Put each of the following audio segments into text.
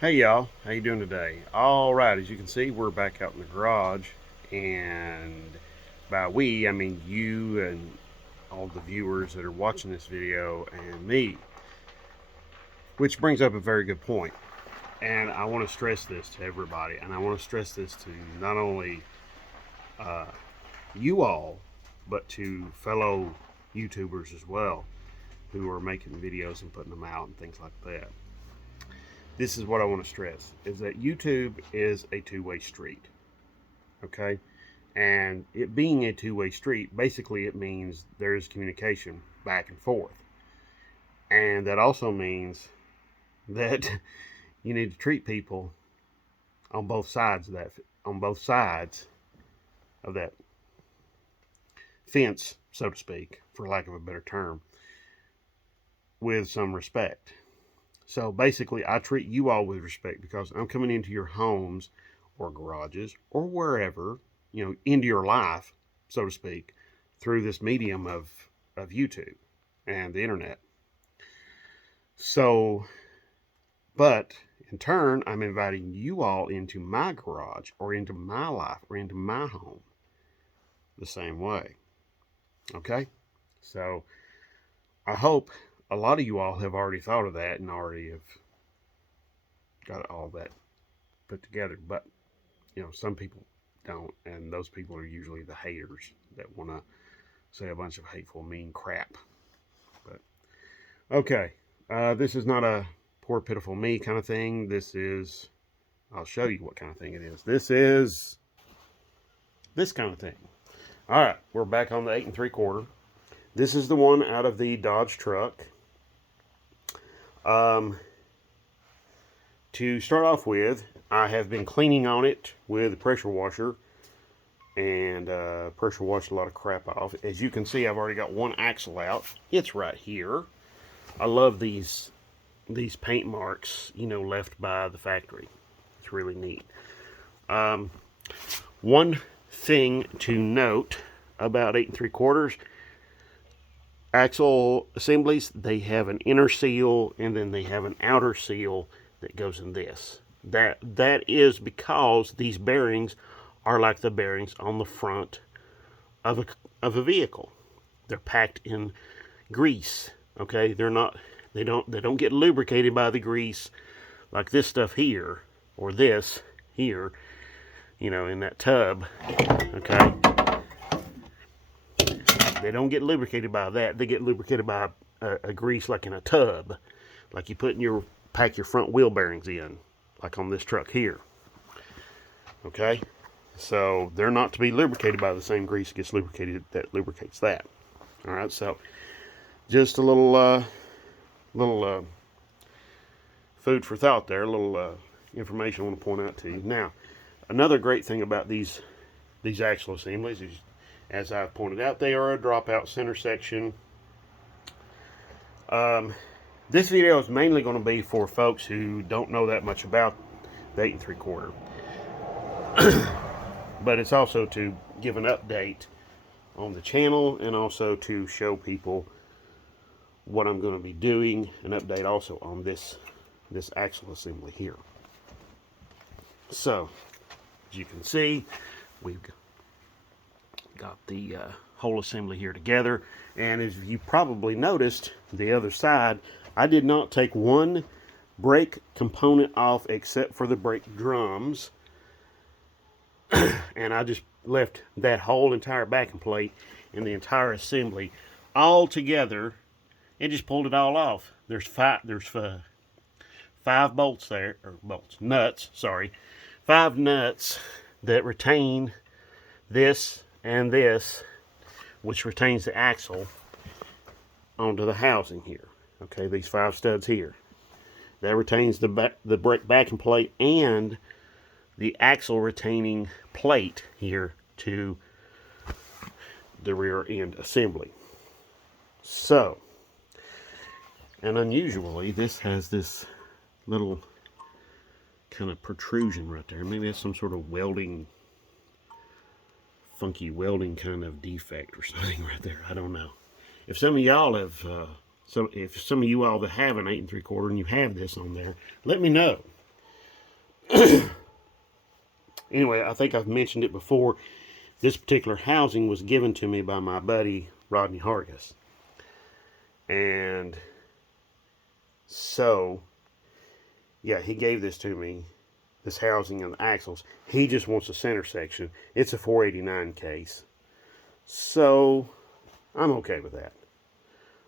Hey y'all, how you doing today? All right, as you can see, we're back out in the garage, and by we, I mean you and all the viewers that are watching this video and me, which brings up a very good point. And I want to stress this to everybody, and I want to stress this to not only uh, you all, but to fellow YouTubers as well, who are making videos and putting them out and things like that. This is what I want to stress, is that YouTube is a two-way street. Okay, and it being a two-way street, basically it means there's communication back and forth, and that also means that you need to treat people on both sides of that fence, so to speak, for lack of a better term, with some respect. So basically, I treat you all with respect because I'm coming into your homes or garages or wherever, into your life, so to speak, through this medium of YouTube and the internet. So, but in turn, I'm inviting you all into my garage or into my life or into my home the same way. Okay? So, I hope a lot of you all have already thought of that and already have got all that put together. But, some people don't, and those people are usually the haters that want to say a bunch of hateful, mean crap. But, okay, this is not a poor, pitiful me kind of thing. This is, I'll show you what kind of thing it is. This is this kind of thing. All right, we're back on the 8 3/4. This is the one out of the Dodge truck. To start off with, I have been cleaning on it with a pressure washer and pressure washed a lot of crap off. As you can see, I've already got one axle out. It's right here. I love these paint marks, left by the factory. It's really neat. One thing to note about 8 3/4 axle assemblies, they have an inner seal and then they have an outer seal that goes in this. That is because these bearings are like the bearings on the front of a vehicle. They're packed in grease. Okay, they don't get lubricated by the grease like this stuff here or this here, in that tub. Okay, they don't get lubricated by that. They get lubricated by a grease like in a tub, like you pack your front wheel bearings in, like on this truck here. Okay, so they're not to be lubricated by the same grease that lubricates that. All right, so just a little food for thought there, a little information I want to point out to you. Now, another great thing about these axle assemblies is, as I've pointed out, they are a dropout center section. This video is mainly going to be for folks who don't know that much about the 8 3/4. But it's also to give an update on the channel and also to show people what I'm going to be doing, an update also on this axle assembly here. So, as you can see, we've got the whole assembly here together, and as you probably noticed, the other side, I did not take one brake component off except for the brake drums, and I just left that whole entire backing plate and the entire assembly all together and just pulled it all off. There's five bolts there, or nuts, sorry. 5 nuts that retain this and this, which retains the axle onto the housing here. Okay, these 5 studs here. That retains the brake backing plate and the axle retaining plate here to the rear end assembly. So, and unusually, this has this little kind of protrusion right there. Maybe that's some sort of funky welding kind of defect or something right there. I don't know. If some of y'all have, if some of you all that have an 8 3/4 and you have this on there, let me know. Anyway, I think I've mentioned it before. This particular housing was given to me by my buddy Rodney Hargis. And so, yeah, he gave this to me, this housing and the axles. He just wants a center section. It's a 489 case. So, I'm okay with that.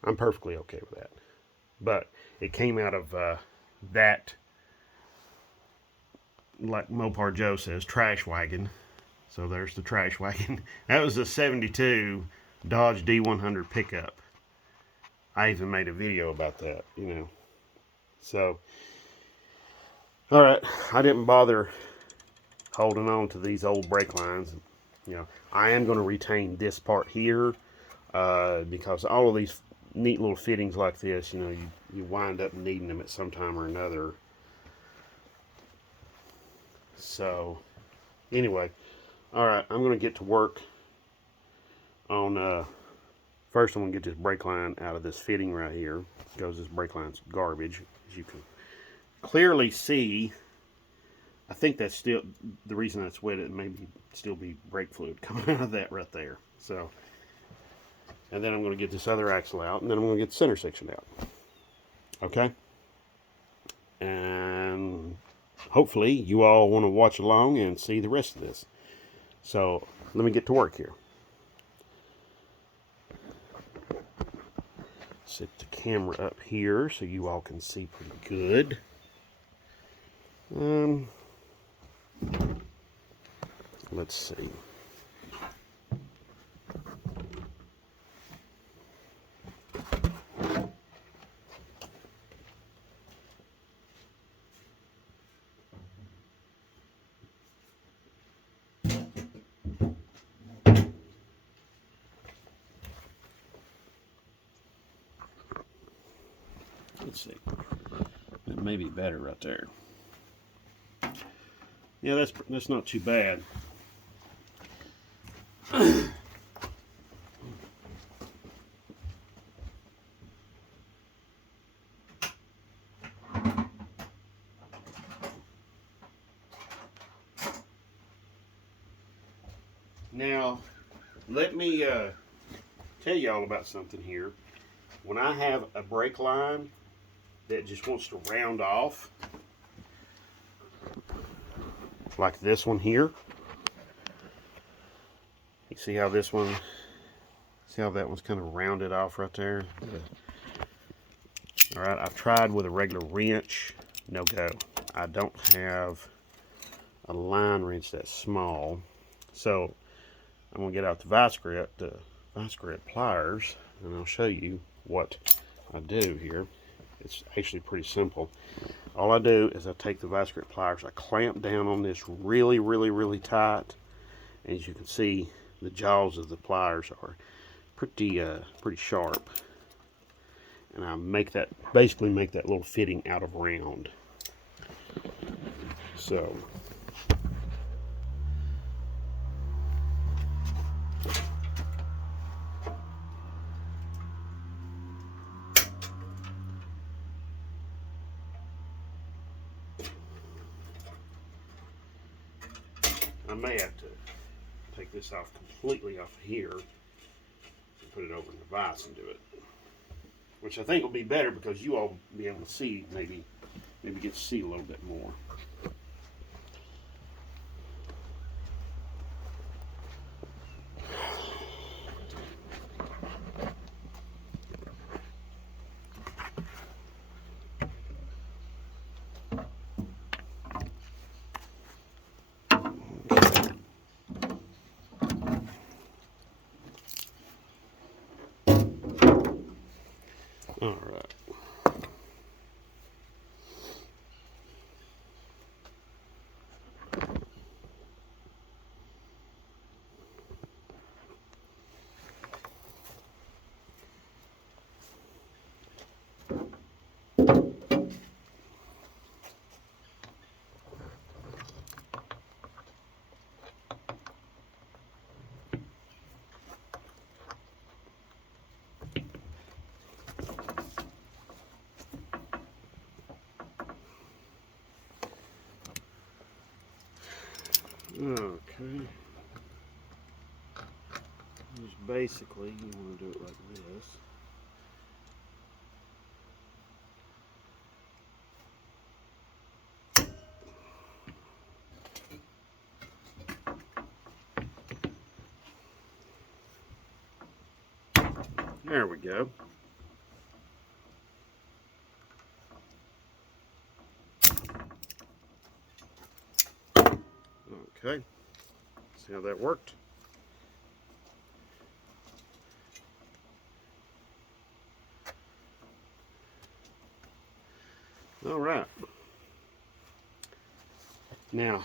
I'm perfectly okay with that. But it came out of that, like Mopar Joe says, trash wagon. So there's the trash wagon. That was a 72 Dodge D100 pickup. I even made a video about that, you know. So, all right, I didn't bother holding on to these old brake lines. You know, I am going to retain this part here because all of these neat little fittings like this, you know, you wind up needing them at some time or another. So, anyway, all right, I'm going to get to work on, first I'm going to get this brake line out of this fitting right here, because this brake line's garbage, as you can clearly see. I think that's still, the reason that's wet, it may still be brake fluid coming out of that right there. So, and then I'm going to get this other axle out, and then I'm going to get the center section out. Okay? And hopefully you all want to watch along and see the rest of this. So, let me get to work here. Set the camera up here so you all can see pretty good. Let's see. Let's see. It may be better right there. Yeah, that's not too bad. Now, let me tell y'all about something here. When I have a brake line that just wants to round off, like this one here, you see how this one, see how that one's kind of rounded off right there? All right, I've tried with a regular wrench, no go. I don't have a line wrench that's small, so I'm gonna get out the vice grip pliers, and I'll show you what I do here. It's actually pretty simple. All I do is I take the vice grip pliers, I clamp down on this really, really, really tight. And as you can see, the jaws of the pliers are pretty sharp. And I basically make that little fitting out of round. So, I may have to take this off completely off of here and put it over in the vise and do it. Which I think will be better because you all will be able to see, maybe get to see a little bit more. All right. Okay. Just basically, you want to do it like this. There we go. Okay. See how that worked? All right. Now,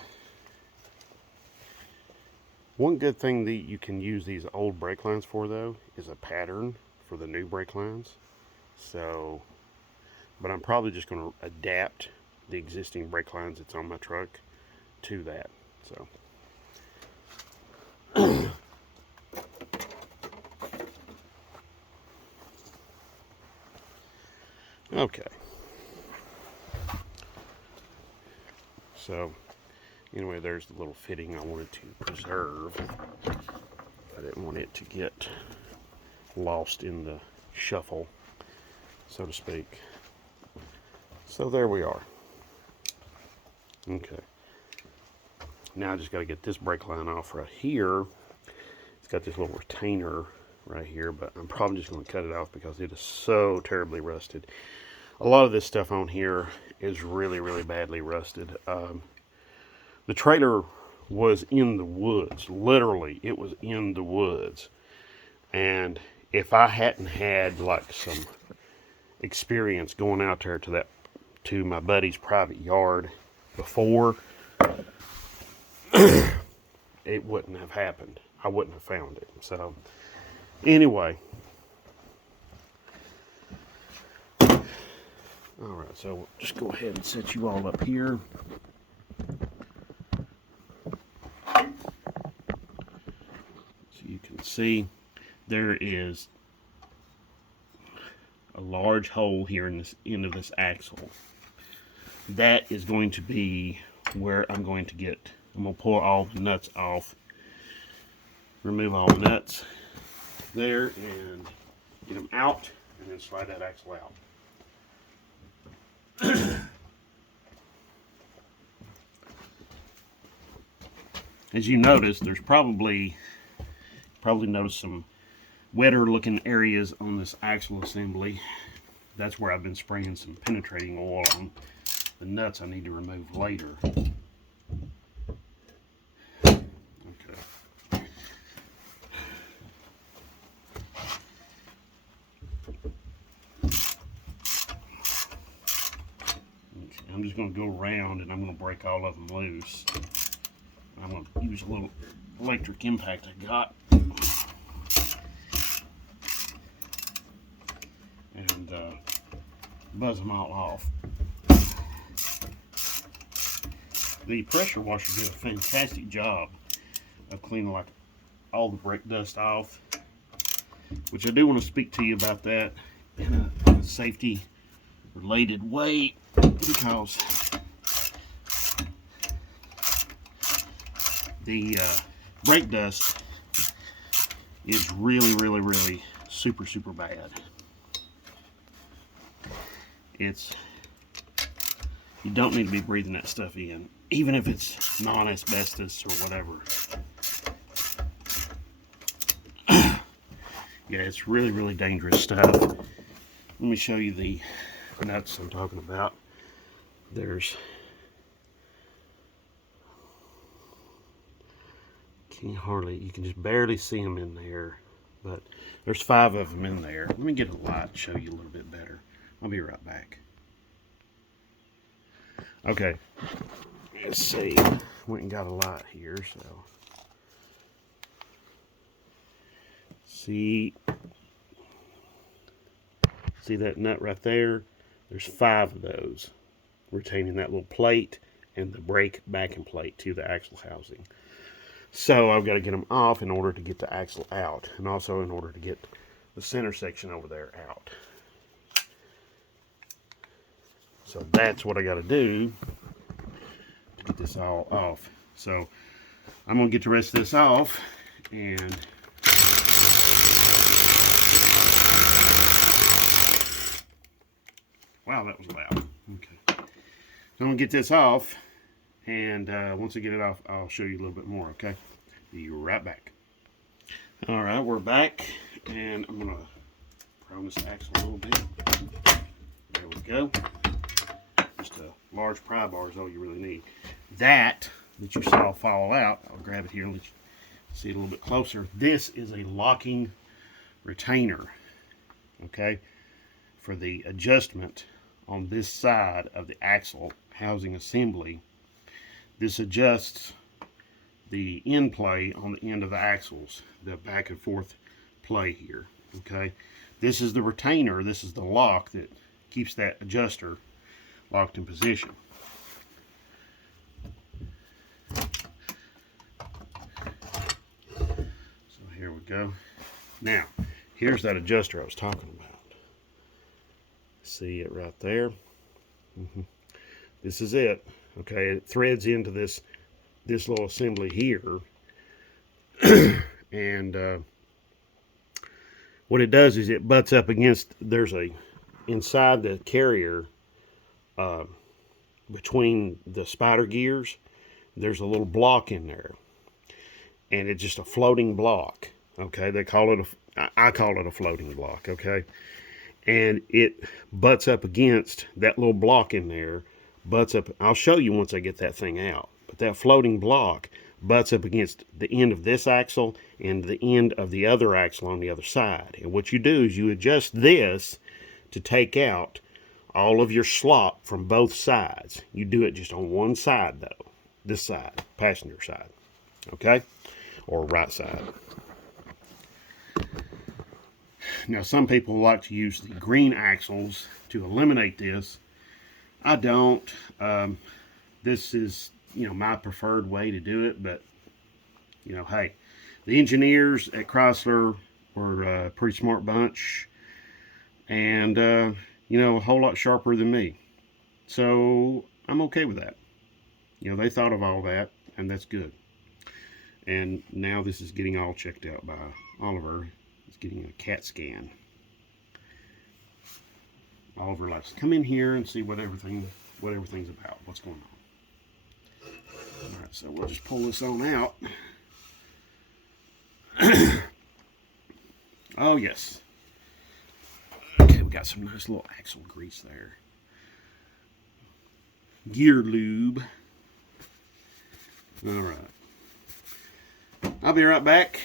one good thing that you can use these old brake lines for, though, is a pattern for the new brake lines. So, but I'm probably just going to adapt the existing brake lines that's on my truck to that. So, okay. So, anyway, there's the little fitting I wanted to preserve. I didn't want it to get lost in the shuffle, so to speak. So there we are. Okay. Now I just got to get this brake line off right here. It's got this little retainer right here, but I'm probably just going to cut it off because it is so terribly rusted. A lot of this stuff on here is really, really badly rusted. The trailer was in the woods. Literally, it was in the woods. And if I hadn't had like some experience going out there to my buddy's private yard before, it wouldn't have happened. I wouldn't have found it. So, anyway. Alright, so we'll just go ahead and set you all up here. So you can see there is a large hole here in this end of this axle. That is going to be where I'm going to pull all the nuts off, remove all the nuts there, and get them out, and then slide that axle out. As you notice, there's probably noticed some wetter looking areas on this axle assembly. That's where I've been spraying some penetrating oil on the nuts I need to remove later. Okay. I'm just going to go around and I'm going to break all of them loose. I'm going to use a little electric impact I got. And buzz them all off. The pressure washer did a fantastic job of cleaning like all the brake dust off, which I do want to speak to you about that in a safety related way, because the brake dust is really super bad. You don't need to be breathing that stuff in, even if it's non-asbestos or whatever. Yeah, it's really dangerous stuff. Let me show you the nuts I'm talking about. You can just barely see them in there, but there's 5 of them in there. Let me get a light to show you a little bit better. I'll be right back. Okay, let's see. Went and got a light here, so see that nut right there? There's 5 of those retaining that little plate and the brake backing plate to the axle housing. So I've got to get them off in order to get the axle out, and also in order to get the center section over there out. So that's what I got to do to get this all off. So I'm going to get the rest of this off, and wow, that was loud. Okay. So I'm going to get this off, and once I get it off, I'll show you a little bit more, okay? Be right back. All right, we're back, and I'm going to prone this axle a little bit. There we go. Just a large pry bar is all you really need. That you saw fall out, I'll grab it here and let you see it a little bit closer. This is a locking retainer, okay, for the adjustment on this side of the axle housing assembly. This adjusts the end play on the end of the axles, the back and forth play here, okay. This is the retainer, this is the lock that keeps that adjuster locked in position. So here we go. Now, here's that adjuster I was talking about. See it right there? This is it. Okay, it threads into this little assembly here. And what it does is it butts up against, there's a, inside the carrier, between the spider gears, there's a little block in there. And it's just a floating block. Okay, they call it I call it a floating block, okay? And it butts up against that little block in there, butts up, I'll show you once I get that thing out. But that floating block butts up against the end of this axle and the end of the other axle on the other side. And what you do is you adjust this to take out all of your slop from both sides. You do it just on one side though, this side, passenger side, okay? Or right side. Now some people like to use the green axles to eliminate this. I don't. This is, you know, my preferred way to do it, but you know, hey, the engineers at Chrysler were a pretty smart bunch, and you know, a whole lot sharper than me. So I'm okay with that. You know, they thought of all that, and that's good. And now this is getting all checked out by Oliver. He's getting a CAT scan. Oliver likes to come in here and see what everything's about, what's going on. All right, so we'll just pull this on out. Oh yes. Okay, we got some nice little axle grease there. Gear lube. All right. I'll be right back.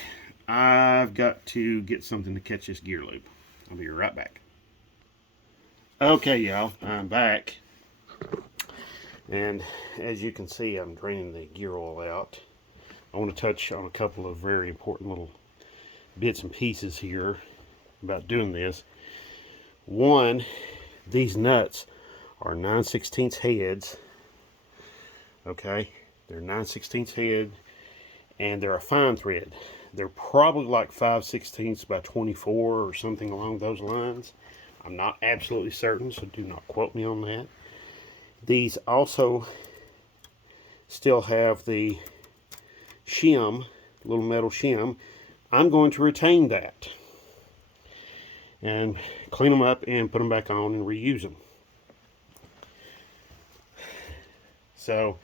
I've got to get something to catch this gear lube. I'll be right back. Okay, y'all, I'm back. And as you can see, I'm draining the gear oil out. I want to touch on a couple of very important little bits and pieces here about doing this. One, these nuts are 9/16 heads. Okay, they're 9/16 head, and they're a fine thread. They're probably like 5/16 by 24 or something along those lines. I'm not absolutely certain, so do not quote me on that. These also still have the shim, little metal shim. I'm going to retain that and clean them up and put them back on and reuse them. So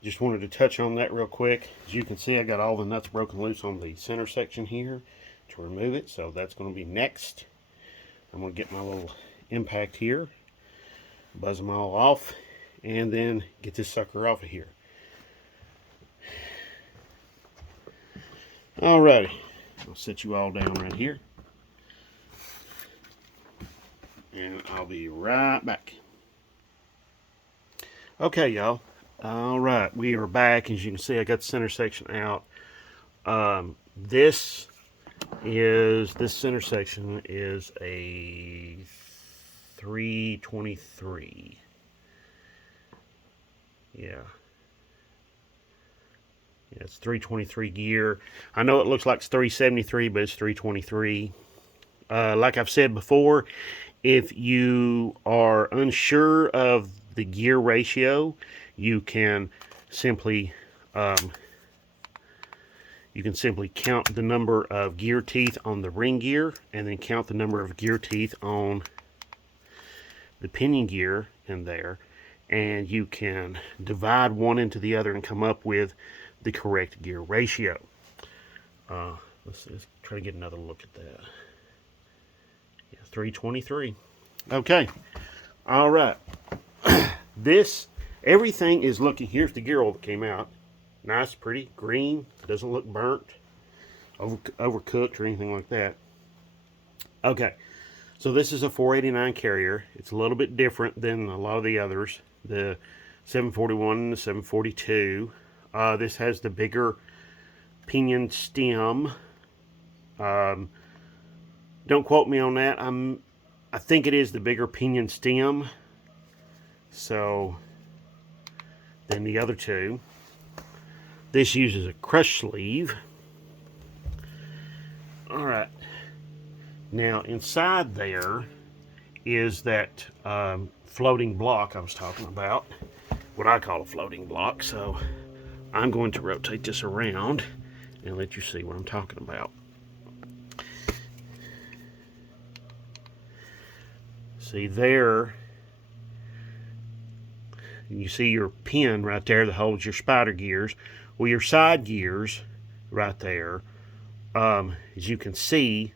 just wanted to touch on that real quick. As you can see, I got all the nuts broken loose on the center section here to remove it, so that's going to be next. I'm going to get my little impact here, buzz them all off, and then get this sucker off of here. Alrighty, I'll set you all down right here, and I'll be right back. Okay, y'all. Alright, we are back. As you can see, I got the center section out. This center section is a 323. Yeah, it's 323 gear. I know it looks like it's 373, but it's 323. Like I've said before, if you are unsure of the gear ratio, you can simply you can simply count the number of gear teeth on the ring gear and then count the number of gear teeth on the pinion gear in there, and you can divide one into the other and come up with the correct gear ratio. Let's try to get another look at that. Yeah, 323. Okay. All right. Everything is looking, here's the gear oil that came out. Nice, pretty, green, doesn't look burnt, overcooked or anything like that. Okay, so this is a 489 carrier. It's a little bit different than a lot of the others. The 741 and the 742. This has the bigger pinion stem. Don't quote me on that. I think it is the bigger pinion stem. So, than the other two. This uses a crush sleeve. Alright. Now, inside there is that floating block I was talking about. What I call a floating block. So, I'm going to rotate this around and let you see what I'm talking about. See there, you see your pin right there that holds your spider gears. Well, your side gears right there, as you can see,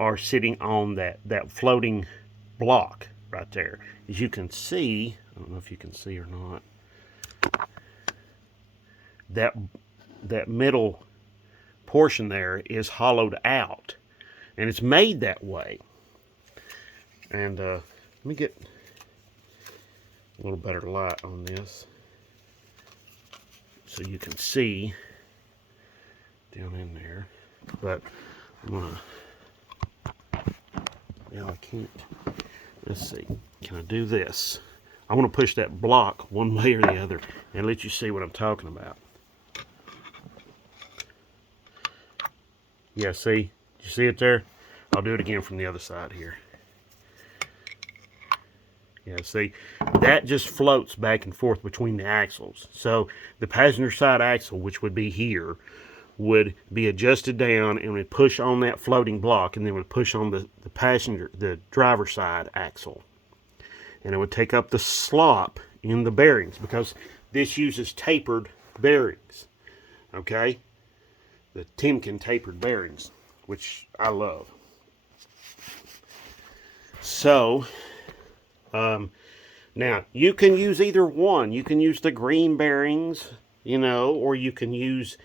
are sitting on that floating block right there. As you can see, I don't know if you can see or not, that middle portion there is hollowed out, and it's made that way. And let me get a little better light on this so you can see down in there. But I'm gonna, yeah, I can't. Let's see, can I do this? I want to push that block one way or the other and let you see what I'm talking about. Yeah, see? You see it there? I'll do it again from the other side here. Yeah, see, that just floats back and forth between the axles. So the passenger side axle, which would be here, would be adjusted down and would push on that floating block, and then would push on the driver side axle. And it would take up the slop in the bearings, because this uses tapered bearings. Okay? The Timken tapered bearings, which I love. So, now, you can use either one. You can use the green bearings, you know, or you can use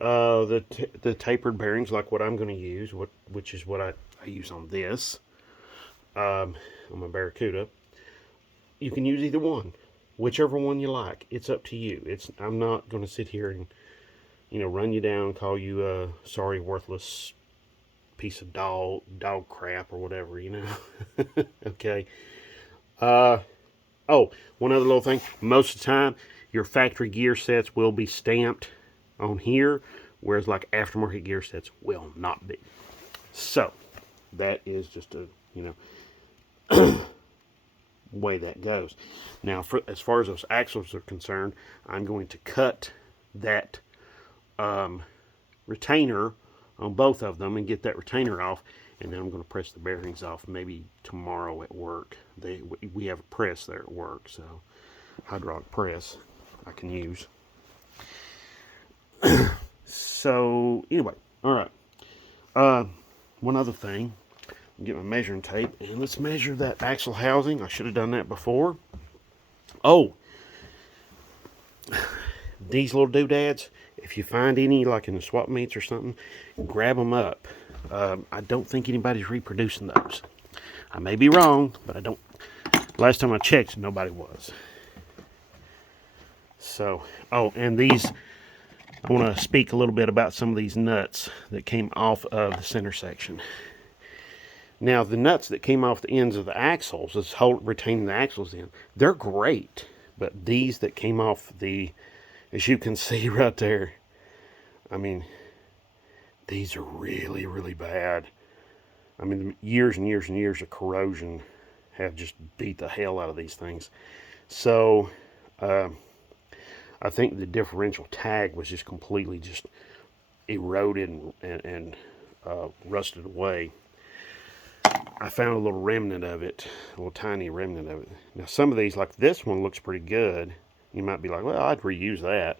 the tapered bearings like what I'm going to use, which is what I use on this, on my Barracuda. You can use either one, whichever one you like. It's up to you. I'm not going to sit here and, you know, run you down, call you a sorry, worthless piece of dog crap or whatever, you know. Okay. Oh, one other little thing. Most of the time, your factory gear sets will be stamped on here, whereas like aftermarket gear sets will not be. So, that is just a, you know, way that goes. Now, as far as those axles are concerned, I'm going to cut that retainer on both of them and get that retainer off, and then I'm going to press the bearings off maybe tomorrow at work. We have a press there at work, so hydraulic press I can use. So anyway, all right. One other thing, get my measuring tape and let's measure that axle housing. I should have done that before. Oh, these little doodads, if you find any like in the swap meets or something, grab them up. I don't think anybody's reproducing those. I may be wrong, but I don't. Last time I checked, nobody was. So, oh, and these, I want to speak a little bit about some of these nuts that came off of the center section. Now, the nuts that came off the ends of the axles, this whole retaining the axles in, they're great. But these that came off as you can see right there, I mean, these are really, really bad. I mean, years and years and years of corrosion have just beat the hell out of these things. So, I think the differential tag was just completely just eroded and rusted away. I found a little remnant of it, a little tiny remnant of it. Now some of these, like this one, looks pretty good. You might be like, well, I'd reuse that.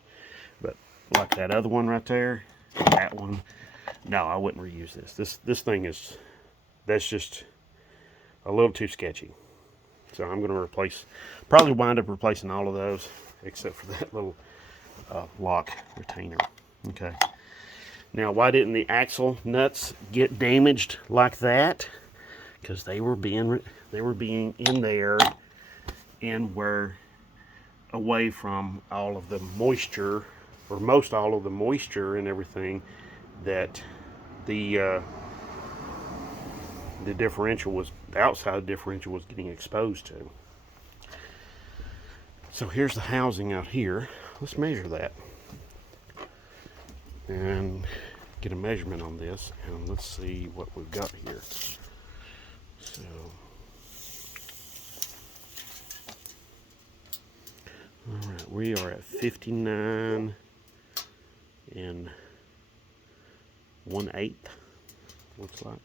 But like that other one right there, that one, no, I wouldn't reuse this. This thing is, that's just a little too sketchy. So I'm going to probably wind up replacing all of those, except for that little lock retainer. Okay. Now, why didn't the axle nuts get damaged like that? Because they were being in there and were away from all of the moisture, or most all of the moisture and everything that the differential was, the outside differential was getting exposed to. So here's the housing out here. Let's measure that and get a measurement on this, and let's see what we've got here. So all right, we are at 59 and 1/8, looks like.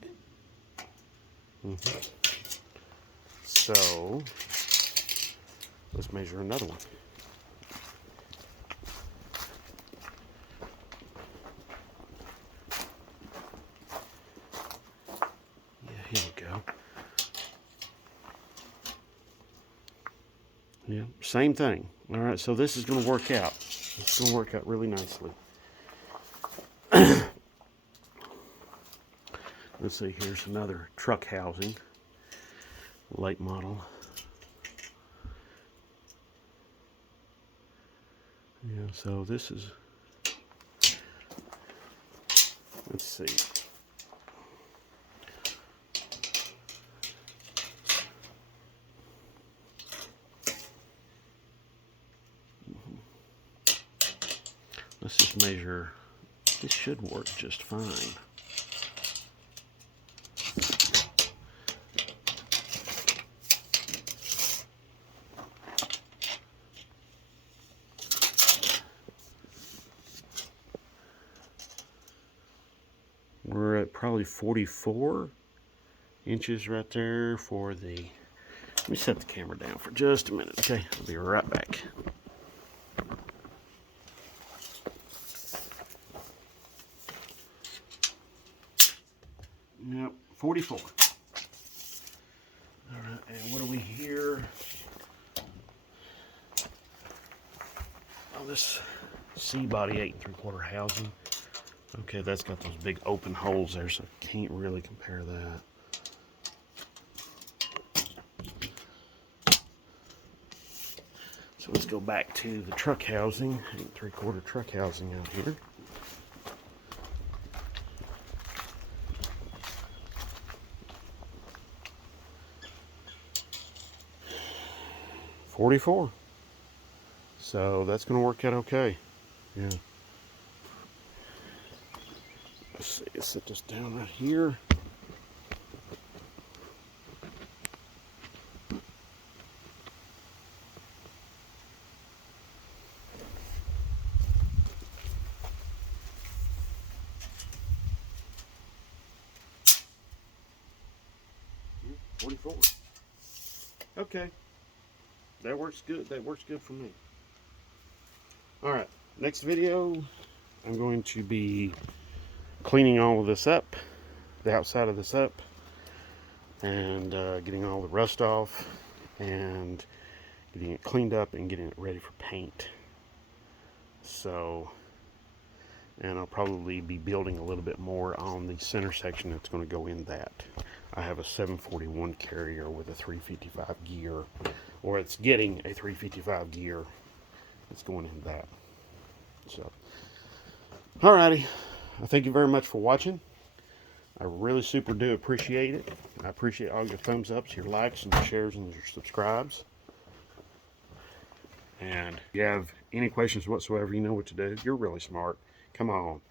So let's measure another one. Yeah, here we go. Yeah, same thing. All right, so this is going to work out. It's going to work out really nicely. Let's see, here's another truck housing, late model. Yeah, so this is, let's see. Let's just measure. This should work just fine. We're at probably 44 inches right there for the, let me set the camera down for just a minute, okay? I'll be right back. Yep, 44. All right, and what do we hear? Oh, this C-body 8 3/4 housing. Okay, that's got those big open holes there, so I can't really compare that. So let's go back to the truck housing, 8 3/4 truck housing out here. $44. So that's going to work out okay. Yeah. Let's see, let's set this down right here. $44. Okay. That works good. That works good for me. All right. Next video, I'm going to be cleaning all of this up, the outside of this up, and getting all the rust off, and getting it cleaned up and getting it ready for paint. So, and I'll probably be building a little bit more on the center section that's going to go in that. I have a 741 carrier with a 355 gear, or it's getting a 355 gear. It's going in that. So, alrighty. I thank you very much for watching. I really super do appreciate it. I appreciate all your thumbs ups, your likes, and your shares, and your subscribes. And if you have any questions whatsoever, you know what to do. You're really smart. Come on.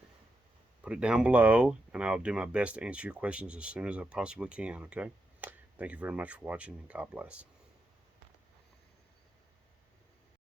Put it down below, and I'll do my best to answer your questions as soon as I possibly can, okay? Thank you very much for watching, and God bless.